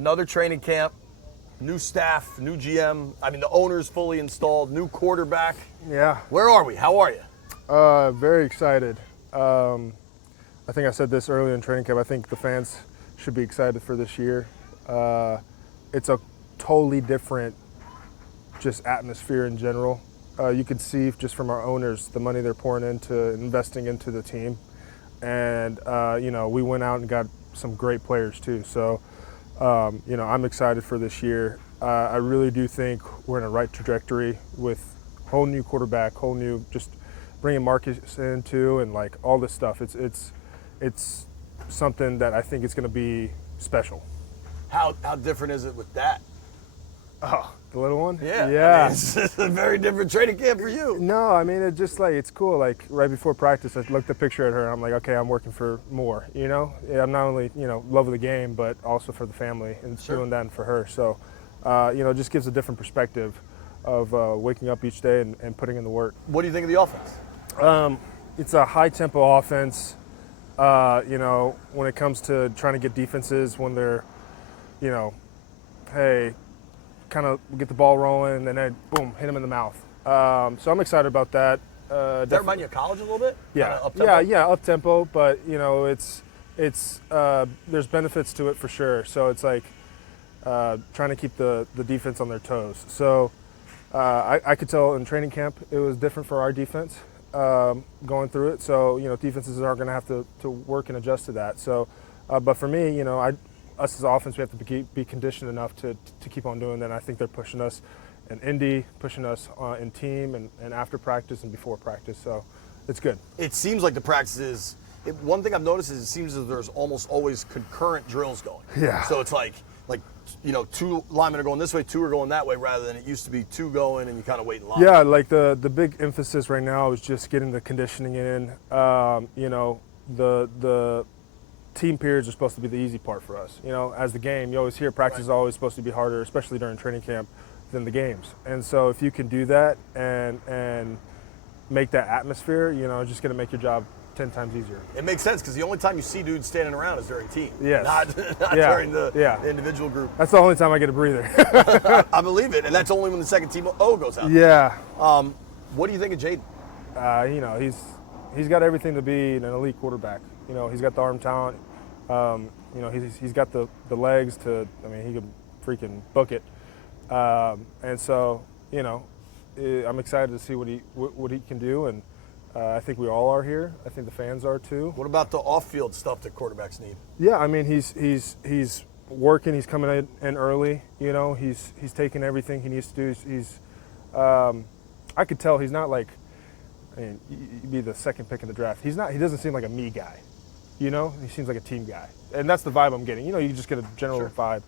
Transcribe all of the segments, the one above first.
Another training camp, new staff, new GM. I mean, the owner's fully installed, new quarterback. Yeah. Where are we? How are you? Very excited. I think I said this earlier in training camp. I think the fans should be excited for this year. It's a totally different just atmosphere in general. You can see just from our owners the money they're pouring into investing into the team. And, we went out and got some great players too. So, I'm excited for this year. I really do think we're in a right trajectory with whole new quarterback, whole new just bringing Marcus in too, and like all this stuff. It's something that I think is going to be special. How different is it with that? Oh, the little one? Yeah. Yeah. I mean, it's a very different training camp for you. No, I mean, it's cool. Like right before practice, I looked at the picture at her and I'm like, okay, I'm working for more, Yeah, I'm not only, love of the game, but also for the family and doing that for her. So, it just gives a different perspective of waking up each day and putting in the work. What do you think of the offense? It's a high tempo offense. When it comes to trying to get defenses when they're, hey, kind of get the ball rolling and then boom, hit them in the mouth. So I'm excited about that. Does that remind you of college a little bit? Yeah, up tempo. But it's there's benefits to it for sure. So it's like trying to keep the defense on their toes. So I could tell in training camp it was different for our defense going through it. So defenses are going to have to work and adjust to that. So, but for me, us as offense, we have to be conditioned enough to keep on doing that. And I think they're pushing us in Indy, pushing us in team and after practice and before practice. So it's good. It seems like the practices, one thing I've noticed is it seems as there's almost always concurrent drills going. Yeah. So it's like two linemen are going this way, two are going that way, rather than it used to be two going and you kind of wait in line. Yeah, like the big emphasis right now is just getting the conditioning in. The team periods are supposed to be the easy part for us. As the game, you always hear practice is always supposed to be harder, especially during training camp, than the games. And so if you can do that and make that atmosphere, it's just going to make your job 10 times easier. It makes sense because the only time you see dudes standing around is during team. Yes. Not during the individual group. That's the only time I get a breather. I believe it, and that's only when the second team goes out. Yeah. What do you think of Jaden? He's got everything to be an elite quarterback. He's got the arm talent. He's got the legs to. He could freaking book it. And so, I'm excited to see what he can do, and I think we all are here. I think the fans are too. What about the off-field stuff that quarterbacks need? Yeah, he's working. He's coming in early. He's taking everything he needs to do. I could tell he's not like. He'd be the second pick in the draft. He doesn't seem like a me guy. He seems like a team guy, and that's the vibe I'm getting. You just get a general vibe.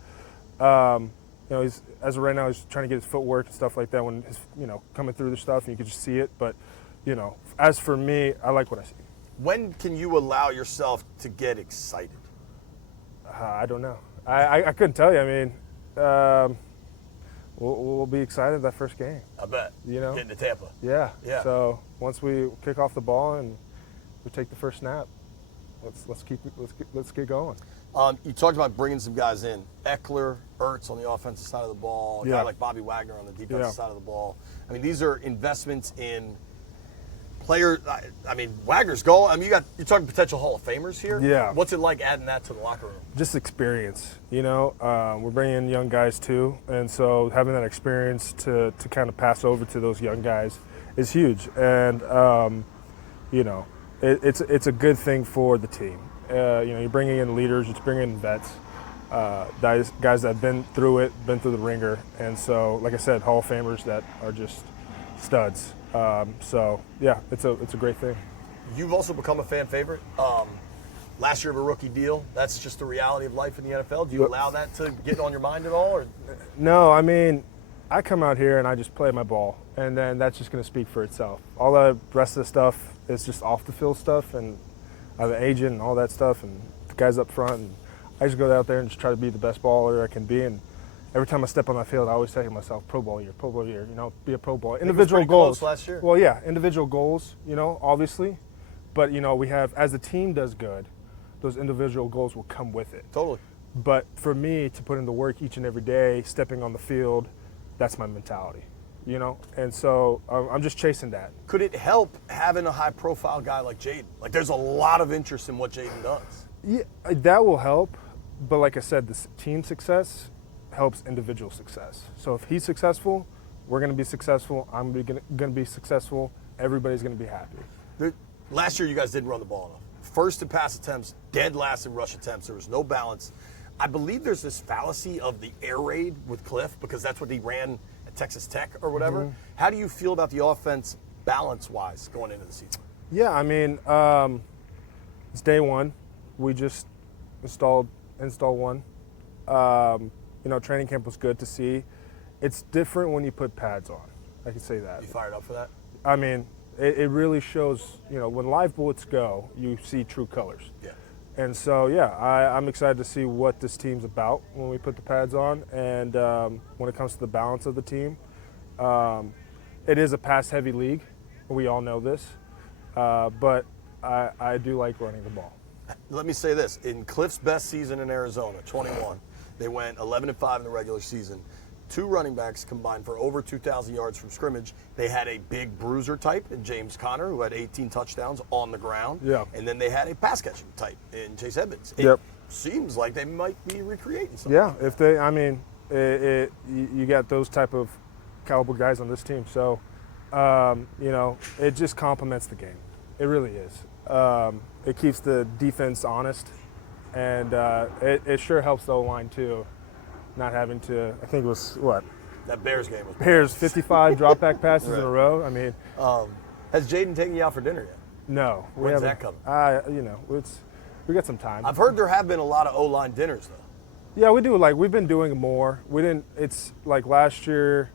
He's as of right now, he's trying to get his footwork and stuff like that. When he's coming through the stuff, and you can just see it. But as for me, I like what I see. When can you allow yourself to get excited? I don't know. I couldn't tell you. We'll be excited that first game. I bet. Getting to Tampa. Yeah. Yeah. So once we kick off the ball and we take the first snap, let's get going. You talked about bringing some guys in. Eckler, Ertz on the offensive side of the ball. A guy like Bobby Wagner on the defensive side of the ball. These are investments in players. Wagner's goal. You're talking potential Hall of Famers here. Yeah. What's it like adding that to the locker room? Just experience. We're bringing in young guys too, and so having that experience to kind of pass over to those young guys is huge. And it's a good thing for the team. You're bringing in leaders, you're bringing in vets, guys that have been through it, been through the ringer, and so, like I said, Hall of Famers that are just studs. It's a great thing. You've also become a fan favorite. Last year of a rookie deal. That's just the reality of life in the NFL. Do you allow that to get on your mind at all? Or? No, I come out here and I just play my ball, and then that's just going to speak for itself. All the rest of the stuff is just off the field stuff, and I have an agent and all that stuff, and the guys up front. And I just go out there and just try to be the best baller I can be. And every time I step on that field, I always say to myself, Pro Bowl year, be a Pro Bowl. Individual goals. Close last year. Well, yeah, individual goals, obviously. But, we have, as the team does good, those individual goals will come with it. Totally. But for me to put in the work each and every day, stepping on the field, that's my mentality, you know? And so I'm just chasing that. Could it help having a high-profile guy like Jaden? Like, there's a lot of interest in what Jaden does. Yeah, that will help. But like I said, the team success helps individual success. So if he's successful, we're going to be successful. I'm going to be successful. Everybody's going to be happy. Last year, you guys didn't run the ball enough. First in pass attempts, dead last in rush attempts. There was no balance. I believe there's this fallacy of the air raid with Cliff because that's what he ran at Texas Tech or whatever. Mm-hmm. How do you feel about the offense balance-wise going into the season? Yeah, I mean, it's day one. We just installed one. You know, training camp was good to see. It's different when you put pads on. I can say that. You fired up for that? I mean, it really shows, you know, when live bullets go, you see true colors. Yeah. And so, yeah, I'm excited to see what this team's about when we put the pads on. And when it comes to the balance of the team, it is a pass-heavy league. We all know this. But I do like running the ball. Let me say this. In Cliff's best season in Arizona, 21, they went 11-5 in the regular season. 2 running backs combined for over 2,000 yards from scrimmage. They had a big bruiser type in James Conner, who had 18 touchdowns on the ground. Yeah. And then they had a pass catching type in Chase Edmonds. Yep. Seems like they might be recreating something. Yeah, if they, I mean, you got those type of caliber guys on this team. So, you know, it just complements the game. It really is. It keeps the defense honest, and it sure helps the O-line too. Not having to, I think it was what? That Bears game was Bears 55 drop back passes right. in a row. I mean, has Jaden taken you out for dinner yet? No. When's that coming? You know, we got some time. I've heard there have been a lot of O-line dinners though. Yeah, we do. Like, we've been doing more. It's like last year,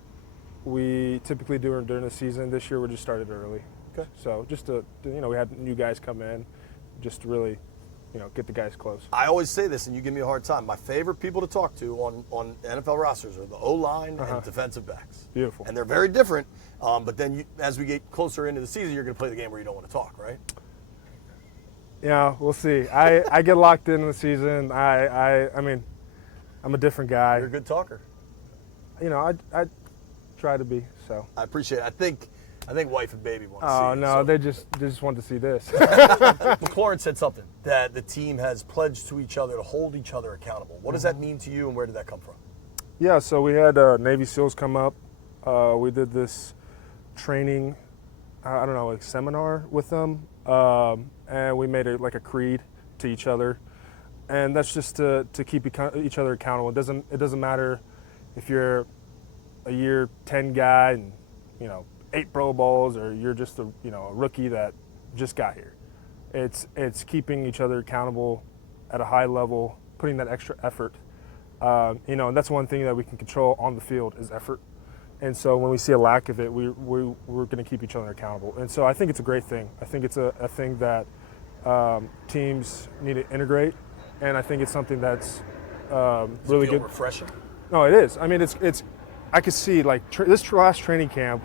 we typically do it during the season. This year we just started early. Okay. So just to, you know, we had new guys come in, just to really, you know, get the guys close. I always say this, and you give me a hard time. My favorite people to talk to on NFL rosters are the O-line and defensive backs. Beautiful. And they're very different. But then as we get closer into the season, you're going to play the game where you don't want to talk, right? Yeah, we'll see. I get locked in the season. I mean, I'm a different guy. You're a good talker. You know, I try to be. So I appreciate it. I think wife and baby want to see. Oh you, no, so. they just want to see this. McLaurin said something that the team has pledged to each other to hold each other accountable. What does that mean to you, and where did that come from? Yeah, so we had Navy SEALs come up. We did this training, I don't know, like seminar with them, and we made it like a creed to each other, and that's just to keep each other accountable. It doesn't matter if you're a year 10 guy and, you know, 8 Pro Bowls, or you're just a rookie that just got here. It's keeping each other accountable at a high level, putting that extra effort. You know, and that's one thing that we can control on the field is effort. And so when we see a lack of it, we're going to keep each other accountable. And so I think it's a great thing. I think it's a thing that teams need to integrate, and I think it's something that's really good. Refreshing. No, it is. I mean, it's. I could see like this last training camp.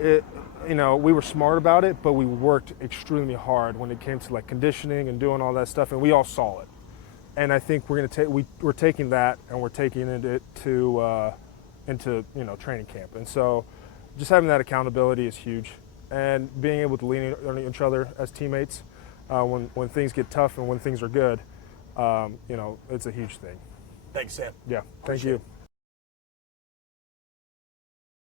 You know, we were smart about it, but we worked extremely hard when it came to like conditioning and doing all that stuff, and we all saw it. And I think we're taking that and we're taking it to into training camp. And so, just having that accountability is huge, and being able to lean on each other as teammates when things get tough and when things are good, it's a huge thing. Thanks, Sam. Yeah, thank you.